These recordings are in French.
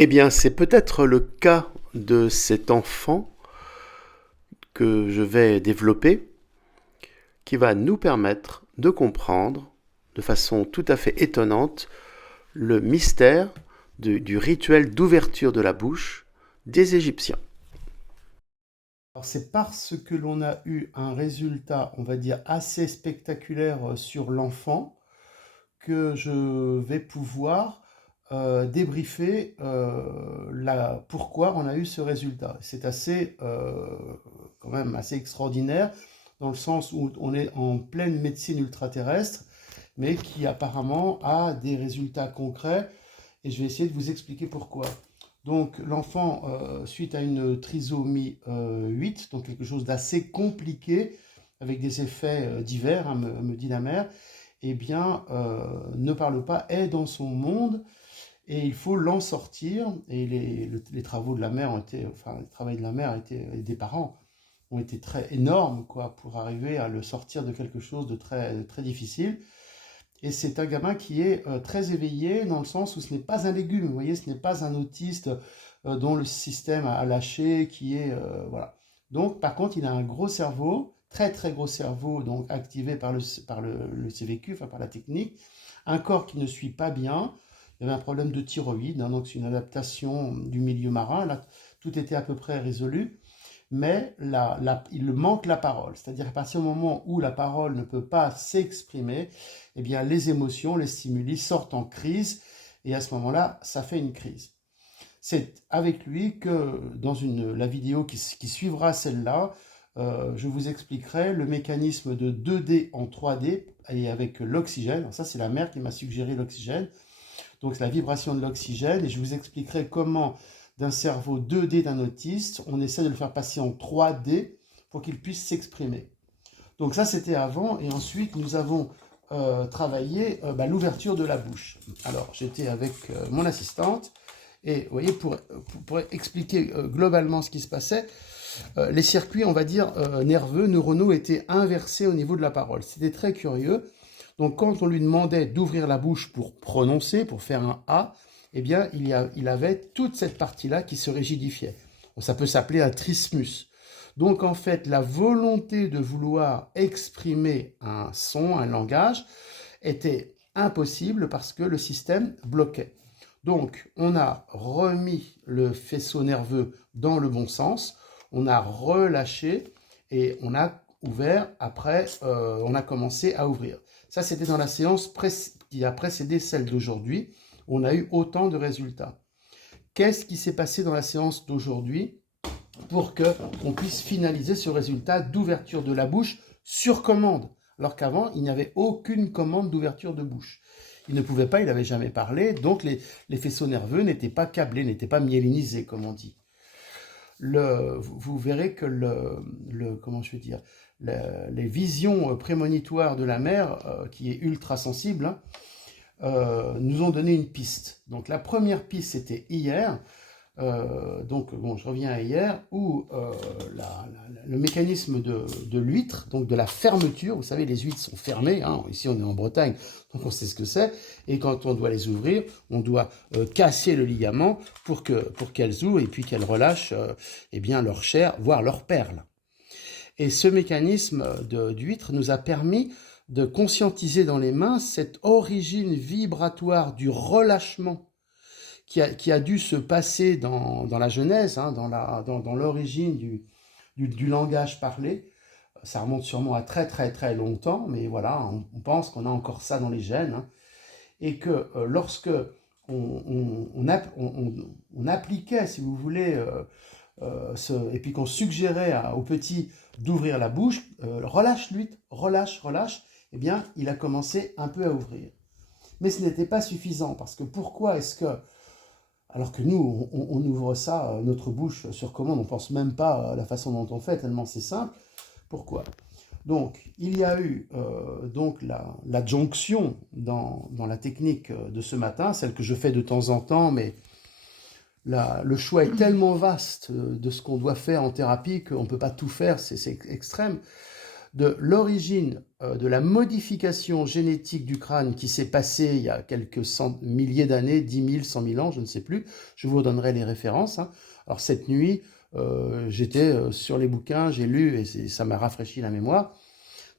Eh bien, c'est peut-être le cas de cet enfant que je vais développer qui va nous permettre de comprendre de façon tout à fait étonnante le mystère du rituel d'ouverture de la bouche des Égyptiens. Alors, c'est parce que l'on a eu un résultat, on va dire, assez spectaculaire sur l'enfant que je vais pouvoir débriefer pourquoi on a eu ce résultat. C'est assez, quand même assez extraordinaire dans le sens où on est en pleine médecine ultraterrestre, mais qui apparemment a des résultats concrets et je vais essayer de vous expliquer pourquoi. Donc l'enfant, suite à une trisomie 8, donc quelque chose d'assez compliqué, avec des effets divers, hein, me dit la mère, eh bien, ne parle pas, est dans son monde, et il faut l'en sortir. Et les travaux de la mère ont été, enfin, le travail de la mère a été, et des parents ont été très énormes, quoi, pour arriver à le sortir de quelque chose de très, très difficile. Et c'est un gamin qui est très éveillé dans le sens où ce n'est pas un légume, vous voyez, ce n'est pas un autiste dont le système a lâché, qui est, voilà. Donc, par contre, il a un gros cerveau, très très gros cerveau, donc activé par le CVQ, enfin par la technique, un corps qui ne suit pas bien, il y avait un problème de thyroïde, hein, donc c'est une adaptation du milieu marin, là, tout était à peu près résolu, mais il manque la parole. C'est-à-dire qu'à partir du moment où la parole ne peut pas s'exprimer, eh bien les émotions, les stimuli sortent en crise, et à ce moment-là, ça fait une crise. C'est avec lui que dans la vidéo qui suivra celle-là, je vous expliquerai le mécanisme de 2D en 3D et avec l'oxygène. Alors ça, c'est la mère qui m'a suggéré l'oxygène. Donc c'est la vibration de l'oxygène, et je vous expliquerai comment d'un cerveau 2D d'un autiste, on essaie de le faire passer en 3D pour qu'il puisse s'exprimer. Donc ça, c'était avant, et ensuite nous avons travaillé l'ouverture de la bouche. Alors j'étais avec mon assistante, et vous voyez, pour expliquer globalement ce qui se passait, les circuits, on va dire, nerveux, neuronaux étaient inversés au niveau de la parole. C'était très curieux. Donc quand on lui demandait d'ouvrir la bouche pour prononcer, pour faire un A, eh bien il avait toute cette partie-là qui se rigidifiait. Ça peut s'appeler un trismus. Donc en fait, la volonté de vouloir exprimer un son, un langage, était impossible parce que le système bloquait. Donc on a remis le faisceau nerveux dans le bon sens, on a relâché et on a ouvert, après on a commencé à ouvrir. Ça, c'était dans la séance qui a précédé celle d'aujourd'hui. On a eu autant de résultats. Qu'est-ce qui s'est passé dans la séance d'aujourd'hui pour qu'on puisse finaliser ce résultat d'ouverture de la bouche sur commande, alors qu'avant, il n'y avait aucune commande d'ouverture de bouche. Il ne pouvait pas, il n'avait jamais parlé, donc les faisceaux nerveux n'étaient pas câblés, n'étaient pas myélinisés, comme on dit. Vous verrez que comment je vais dire, les visions prémonitoires de la mère, qui est ultra sensible, hein, nous ont donné une piste. Donc la première piste, c'était hier. Donc bon, je reviens à hier, où le mécanisme de l'huître, donc de la fermeture, vous savez, les huîtres sont fermées, hein, ici on est en Bretagne, donc on sait ce que c'est, et quand on doit les ouvrir, on doit casser le ligament pour qu'elles ouvrent et puis qu'elles relâchent eh bien leur chair, voire leurs perles. Et ce mécanisme d'huître nous a permis de conscientiser dans les mains cette origine vibratoire du relâchement qui a dû se passer dans la Genèse, hein, dans l'origine du langage parlé. Ça remonte sûrement à très très très longtemps, mais voilà, on pense qu'on a encore ça dans les gènes, hein, et que lorsque on appliquait, si vous voulez, et puis qu'on suggérait au petit d'ouvrir la bouche, relâche l'huître, relâche, relâche, eh bien, il a commencé un peu à ouvrir. Mais ce n'était pas suffisant, parce que pourquoi est-ce que, alors que nous, on ouvre ça, notre bouche sur commande, on ne pense même pas à la façon dont on fait, tellement c'est simple. Pourquoi? Donc, il y a eu donc l'adjonction dans la technique de ce matin, celle que je fais de temps en temps, mais le choix est tellement vaste de ce qu'on doit faire en thérapie qu'on ne peut pas tout faire, c'est extrême. de l'origine de la modification génétique du crâne qui s'est passée il y a quelques milliers d'années, 10 000, 100 000 ans, je ne sais plus. Je vous redonnerai les références. Hein. Alors cette nuit, j'étais sur les bouquins, j'ai lu et ça m'a rafraîchi la mémoire.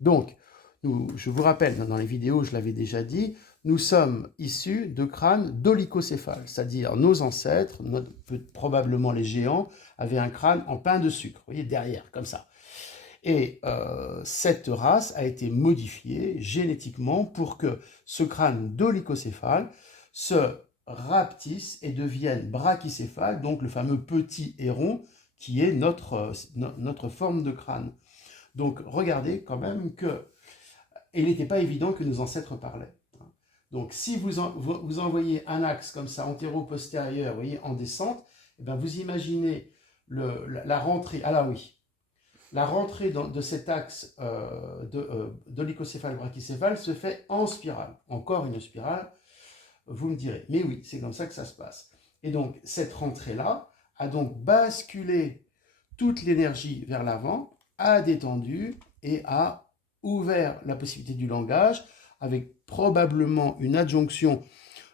Donc, je vous rappelle, dans les vidéos, je l'avais déjà dit, nous sommes issus de crânes dolicocéphales, c'est-à-dire nos ancêtres, probablement les géants, avaient un crâne en pain de sucre, vous voyez, derrière, comme ça. Et cette race a été modifiée génétiquement pour que ce crâne dolicocéphale se rapetisse et devienne brachycéphale, donc le fameux petit héron qui est notre forme de crâne. Donc regardez quand même que il n'était pas évident que nos ancêtres parlaient. Donc si vous envoyez un axe comme ça, antéro-postérieur, vous voyez, en descente, eh bien, vous imaginez la rentrée, ah là oui, la rentrée de cet axe dolicocéphale-brachycéphale se fait en spirale. Encore une spirale, vous me direz. Mais oui, c'est comme ça que ça se passe. Et donc, cette rentrée-là a donc basculé toute l'énergie vers l'avant, a détendu et a ouvert la possibilité du langage avec probablement une adjonction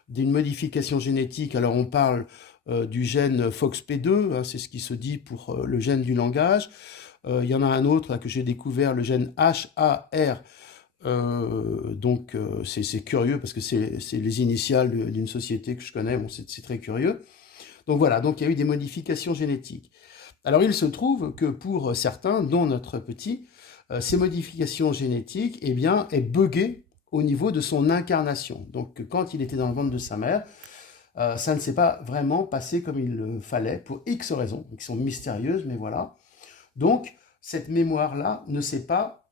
d'une modification génétique. Alors, on parle du gène FOXP2, hein, c'est ce qui se dit pour le gène du langage. Il y en a un autre là, que j'ai découvert, le gène HAR. Donc c'est curieux parce que c'est les initiales d'une société que je connais, bon, c'est très curieux. Donc voilà, donc il y a eu des modifications génétiques. Alors il se trouve que pour certains, dont notre petit, ces modifications génétiques, eh bien, est buggé au niveau de son incarnation. Donc quand il était dans le ventre de sa mère, ça ne s'est pas vraiment passé comme il le fallait pour X raisons, qui sont mystérieuses, mais voilà. Donc, cette mémoire-là ne s'est pas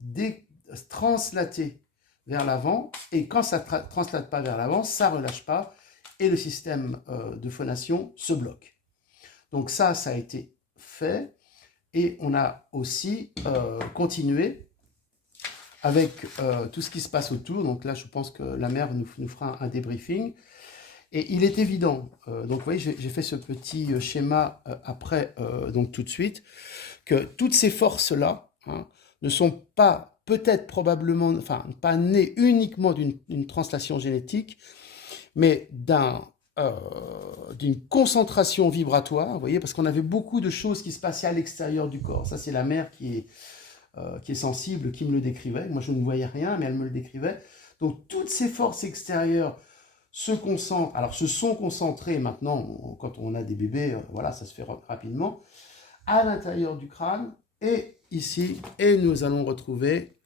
translatée vers l'avant, et quand ça ne translate pas vers l'avant, ça ne relâche pas, et le système de phonation se bloque. Donc ça a été fait, et on a aussi continué avec tout ce qui se passe autour. Donc là, je pense que la mère nous fera un débriefing. Et il est évident, donc vous voyez, j'ai fait ce petit schéma après, donc tout de suite, que toutes ces forces-là ne sont pas, peut-être probablement, enfin, pas nées uniquement d'une translation génétique, mais d'une concentration vibratoire, vous voyez, parce qu'on avait beaucoup de choses qui se passaient à l'extérieur du corps. Ça, c'est la mère qui est sensible, qui me le décrivait. Moi, je ne voyais rien, mais elle me le décrivait. Donc, toutes ces forces extérieures se sont concentrées maintenant, quand on a des bébés, voilà, ça se fait rapidement, à l'intérieur du crâne, et ici, et nous allons retrouver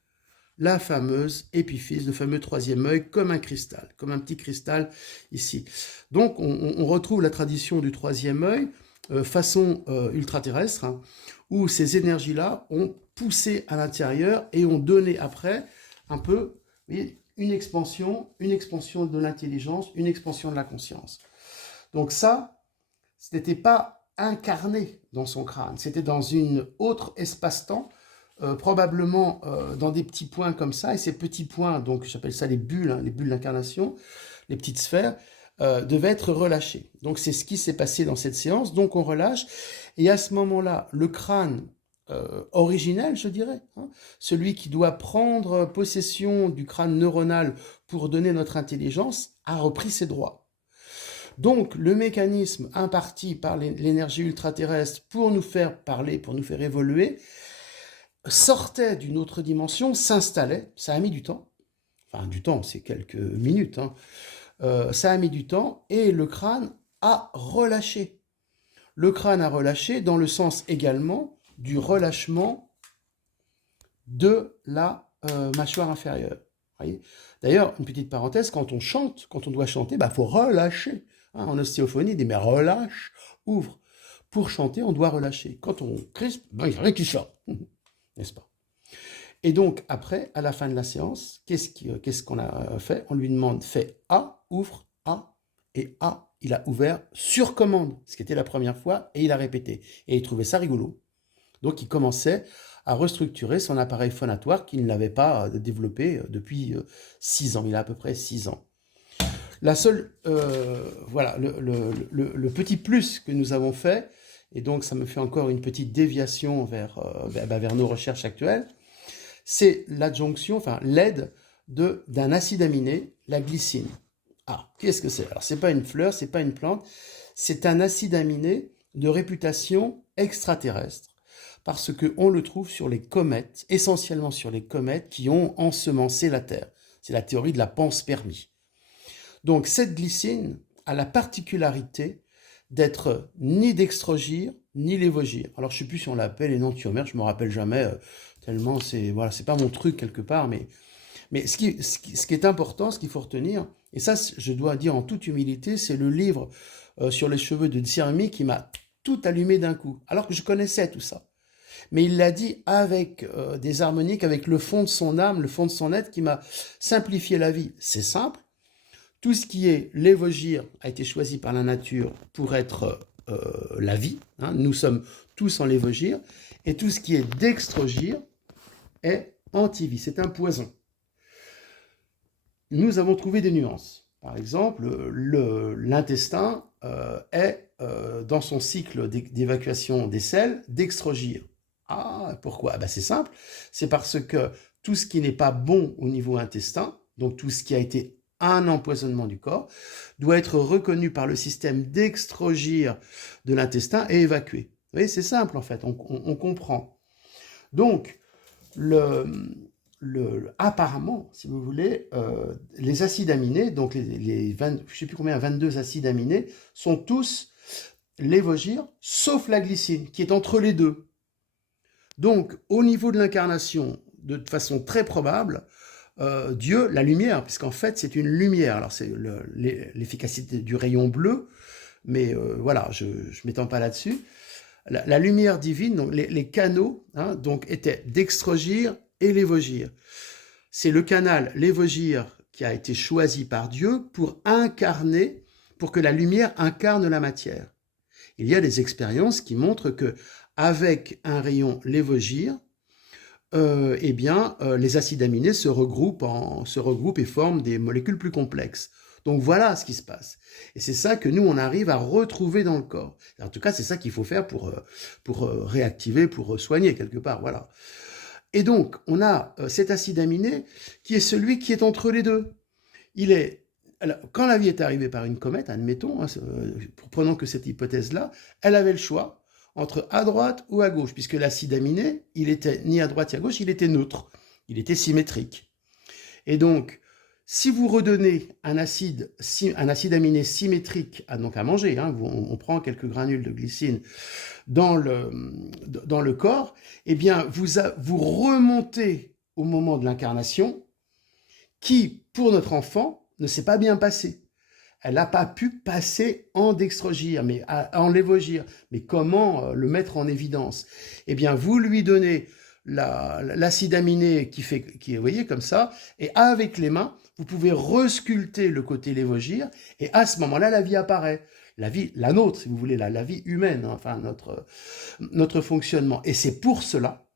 la fameuse épiphyse, le fameux troisième œil, comme un cristal, comme un petit cristal ici. Donc, on retrouve la tradition du troisième œil, façon ultra-terrestre, hein, où ces énergies-là ont poussé à l'intérieur et ont donné après un peu, vous voyez, une expansion de l'intelligence, une expansion de la conscience. Donc ça, ce n'était pas incarné dans son crâne, c'était dans une autre espace-temps, probablement dans des petits points comme ça, et ces petits points, donc j'appelle ça les bulles, hein, les bulles d'incarnation, les petites sphères, devaient être relâchées. Donc c'est ce qui s'est passé dans cette séance, donc on relâche, et à ce moment-là, le crâne originel, je dirais, hein, celui qui doit prendre possession du crâne neuronal pour donner notre intelligence, a repris ses droits. Donc le mécanisme imparti par l'énergie ultra-terrestre pour nous faire parler, pour nous faire évoluer, sortait d'une autre dimension, s'installait, ça a mis du temps, enfin du temps, c'est quelques minutes, hein, ça a mis du temps, et le crâne a relâché. Le crâne a relâché dans le sens également du relâchement de la mâchoire inférieure. D'ailleurs, une petite parenthèse, quand on chante, quand on doit chanter, il faut relâcher. Hein, en ostéophonie, il dit mais relâche, ouvre. Pour chanter, on doit relâcher. Quand on crispe, il n'y a rien qui sort. N'est-ce pas? Et donc, après, à la fin de la séance, qu'est-ce qu'on a fait? On lui demande, fais A, ouvre A, et A, il a ouvert sur commande, ce qui était la première fois, et il a répété. Et il trouvait ça rigolo. Donc, il commençait à restructurer son appareil phonatoire qu'il n'avait pas développé depuis 6 ans. Il a à peu près 6 ans. La seule, voilà, le petit plus que nous avons fait, et donc ça me fait encore une petite déviation vers nos recherches actuelles, c'est l'adjonction, enfin l'aide d'un acide aminé, la glycine. Ah, qu'est-ce que c'est? Alors, c'est pas une fleur, c'est pas une plante, c'est un acide aminé de réputation extraterrestre, parce qu'on le trouve sur les comètes, essentiellement sur les comètes qui ont ensemencé la Terre. C'est la théorie de la panspermie. Donc, cette glycine a la particularité d'être ni dextrogire, ni lévogire. Alors, je ne sais plus si on l'appelle énantiomère, je ne me rappelle jamais, tellement c'est pas mon truc quelque part, mais ce qui est important, ce qu'il faut retenir, et ça, je dois dire en toute humilité, c'est le livre sur les cheveux de Dziermi qui m'a tout allumé d'un coup, alors que je connaissais tout ça. Mais il l'a dit avec des harmoniques, avec le fond de son âme, le fond de son être qui m'a simplifié la vie. C'est simple. Tout ce qui est lévogir a été choisi par la nature pour être la vie. Hein. Nous sommes tous en lévogir. Et tout ce qui est dextrogir est anti-vie. C'est un poison. Nous avons trouvé des nuances. Par exemple, l'intestin est, dans son cycle d'évacuation des selles, dextrogir. Ah, pourquoi? Ben, c'est simple. C'est parce que tout ce qui n'est pas bon au niveau intestin, donc tout ce qui a été un empoisonnement du corps, doit être reconnu par le système dextrogir de l'intestin et évacué. Vous voyez, c'est simple en fait, on comprend. Donc, apparemment, si vous voulez, les acides aminés, donc les 20, je ne sais plus combien, 22 acides aminés, sont tous lévogirs, sauf la glycine, qui est entre les deux. Donc, au niveau de l'incarnation, de façon très probable, Dieu, la lumière, puisqu'en fait, c'est une lumière. Alors, c'est l'efficacité du rayon bleu, mais voilà, je ne m'étends pas là-dessus. La lumière divine, donc les canaux, hein, donc, étaient dextrogir et lévogir. C'est le canal lévogir qui a été choisi par Dieu pour incarner, pour que la lumière incarne la matière. Il y a des expériences qui montrent que avec un rayon lévogir, eh bien, les acides aminés se regroupent et forment des molécules plus complexes. Donc voilà ce qui se passe. Et c'est ça que nous, on arrive à retrouver dans le corps. En tout cas, c'est ça qu'il faut faire pour réactiver, pour soigner quelque part. Voilà. Et donc, on a cet acide aminé qui est celui qui est entre les deux. Alors, quand la vie est arrivée par une comète, admettons, hein, prenons que cette hypothèse-là, elle avait le choix entre à droite ou à gauche, puisque l'acide aminé, il était ni à droite ni à gauche, il était neutre, il était symétrique. Et donc, si vous redonnez un acide aminé symétrique donc à manger, hein, on prend quelques granules de glycine dans le corps, eh bien, vous remontez au moment de l'incarnation qui, pour notre enfant, ne s'est pas bien passé. Elle n'a pas pu passer en dextrogir, mais en lévogir. Mais comment le mettre en évidence? Eh bien, vous lui donnez l'acide aminé qui est, vous voyez, comme ça, et avec les mains, vous pouvez resculpter le côté lévogir, et à ce moment-là, la vie apparaît. La vie, la nôtre, si vous voulez, la vie humaine, hein, enfin notre fonctionnement. Et c'est pour cela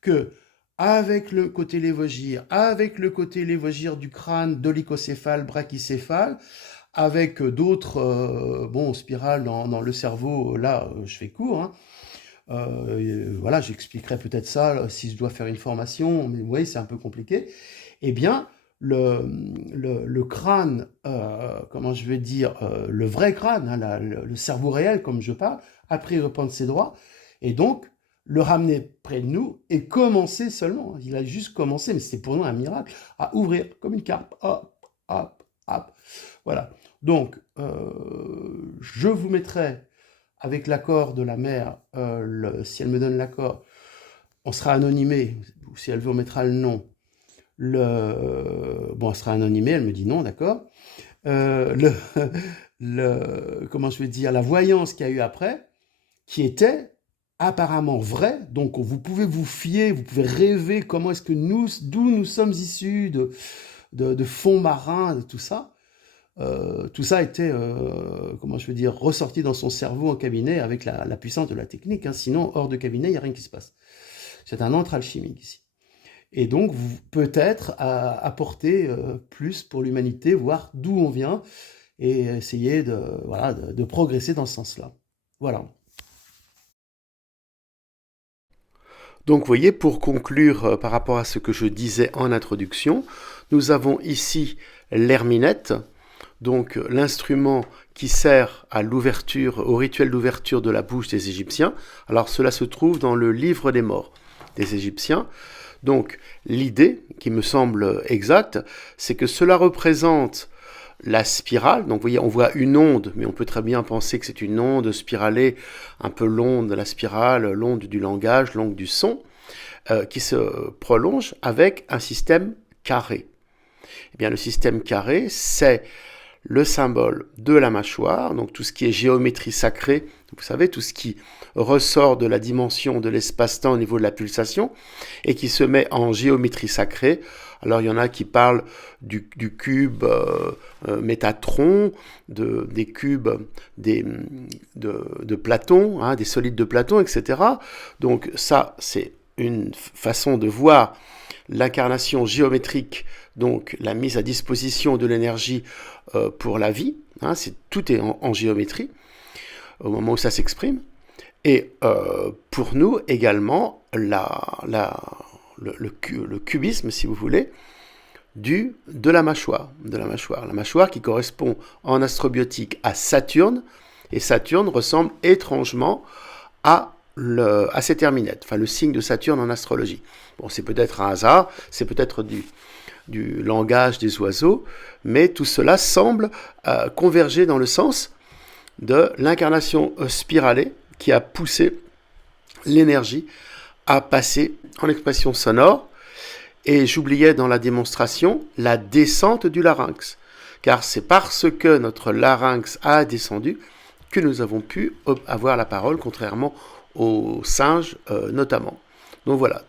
que, avec le côté lévogir, du crâne, dolicocéphale, brachycéphale, avec d'autres spirales dans le cerveau, là, je fais court, hein. Voilà, j'expliquerai peut-être ça là, si je dois faire une formation, mais vous voyez, c'est un peu compliqué. Eh bien, le crâne, comment je vais dire, le vrai crâne, hein, le cerveau réel, comme je parle, a pris reprendre ses droits, et donc le ramener près de nous et commencer seulement. Il a juste commencé, mais c'est pour nous un miracle, à ouvrir comme une carpe. Hop, hop, hop. Voilà. Donc, je vous mettrai, avec l'accord de la mère, si elle me donne l'accord, on sera anonymé, ou si elle veut, on mettra le nom. Bon, elle sera anonymée, elle me dit non, d'accord. Comment je vais dire, la voyance qu'il y a eu après, qui était apparemment vraie, donc vous pouvez vous fier, vous pouvez rêver comment est-ce que d'où nous sommes issus, de fonds marins, de tout ça. Tout ça a été, comment je veux dire, ressorti dans son cerveau en cabinet avec la puissance de la technique. Hein. Sinon, hors de cabinet, il n'y a rien qui se passe. C'est un entre alchimique ici. Et donc, peut-être apporter plus pour l'humanité, voir d'où on vient et essayer de progresser dans ce sens-là. Voilà. Donc vous voyez, pour conclure par rapport à ce que je disais en introduction, nous avons ici l'herminette, donc l'instrument qui sert à l'ouverture, au rituel d'ouverture de la bouche des Égyptiens. Alors cela se trouve dans le livre des morts des Égyptiens. Donc l'idée, qui me semble exacte, c'est que cela représente la spirale. Donc vous voyez, on voit une onde, mais on peut très bien penser que c'est une onde spiralée, un peu l'onde de la spirale, l'onde du langage, l'onde du son, qui se prolonge avec un système carré. Eh bien, le système carré, c'est le symbole de la mâchoire, donc tout ce qui est géométrie sacrée, vous savez, tout ce qui ressort de la dimension de l'espace-temps au niveau de la pulsation, et qui se met en géométrie sacrée. Alors il y en a qui parlent du cube Métatron, des cubes de Platon, hein, des solides de Platon, etc. Donc ça, c'est une façon de voir l'incarnation géométrique, donc la mise à disposition de l'énergie pour la vie, hein, tout est en géométrie au moment où ça s'exprime. Et pour nous également, le cubisme, si vous voulez, de la mâchoire. La mâchoire qui correspond en astrobiotique à Saturne, et Saturne ressemble étrangement à cette herminette, enfin le signe de Saturne en astrologie. Bon, c'est peut-être un hasard, c'est peut-être du langage des oiseaux, mais tout cela semble converger dans le sens de l'incarnation spiralée qui a poussé l'énergie à passer en expression sonore. Et j'oubliais dans la démonstration la descente du larynx, car c'est parce que notre larynx a descendu que nous avons pu avoir la parole, contrairement aux singes notamment. Donc voilà,